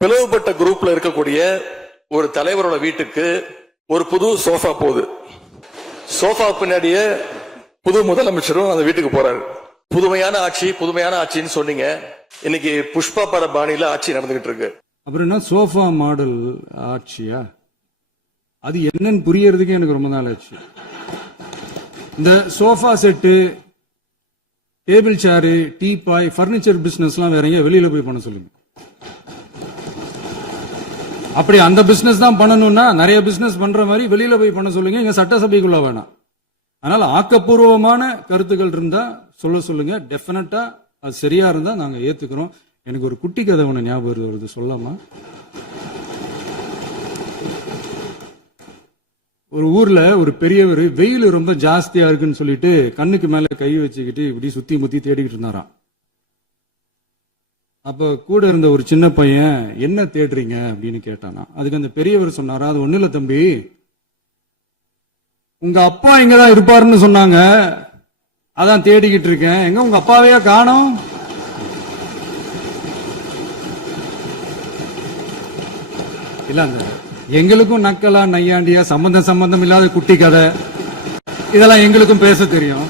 பிளவுபட்ட குரூப்ல இருக்கக்கூடிய ஒரு தலைவரோட வீட்டுக்கு ஒரு புது சோஃபா போகுது. சோஃபா பின்னாடியே புது முதலமைச்சரும் அந்த வீட்டுக்கு போறாரு. புதுமையான ஆட்சின்னு சொன்னீங்க. இன்னைக்கு புஷ்பா பட பாணியில ஆட்சி நடந்துகிட்டு இருக்கு. அப்புறம் என்ன சோஃபா மாடல் ஆட்சியா? அது என்னன்னு புரியறதுக்கு எனக்கு ரொம்ப நாள் ஆச்சு. இந்த சோஃபா செட்டு, டேபிள் சேரு, டீபாய், பர்னிச்சர் பிசினஸ் எல்லாம் வேற எங்க வெளியில போய் பண்ண சொல்லுங்க. அப்படி அந்த பிசினஸ் தான் பண்ணணும்னா நிறைய பிசினஸ் பண்ற மாதிரி வெளியில போய் பண்ண சொல்லுங்க. இங்க சட்டசபைக்குள்ள வேணாம். அதனால ஆக்கப்பூர்வமான கருத்துக்கள் இருந்தா சொல்லுங்க. டெஃபினட்டா அது சரியா இருந்தா நாங்க ஏத்துக்கிறோம். எனக்கு ஒரு குட்டி கதை ஒண்ணு ஞாபகம் வருது, சொல்லாமா? ஒரு ஊர்ல ஒரு பெரியவர் வெயில் ரொம்ப ஜாஸ்தியா இருக்குன்னு சொல்லிட்டு கண்ணுக்கு மேல கை வச்சுக்கிட்டு இப்படி சுத்தி முத்தி தேடிக்கிட்டு இருந்தாராம். அப்ப கூட இருந்த ஒரு சின்ன பையன், என்ன தேடுறீங்க அப்படின்னு கேட்டானா. அதுக்கு அந்த பெரியவர் சொன்னாரா, அது ஒண்ணு இல்ல தம்பி, உங்க அப்பா இங்கதான் இருப்பாருன்னு சொன்னாங்க, அதான் தேடிக்கிட்டு இருக்கேன். எங்க உங்க அப்பாவையா காணோம்? இல்ல, அந்த எங்களுக்கும் நக்கலா நையாண்டியா சம்பந்தம் இல்லாத குட்டி கதை இதெல்லாம் எங்களுக்கும் பேச தெரியும்.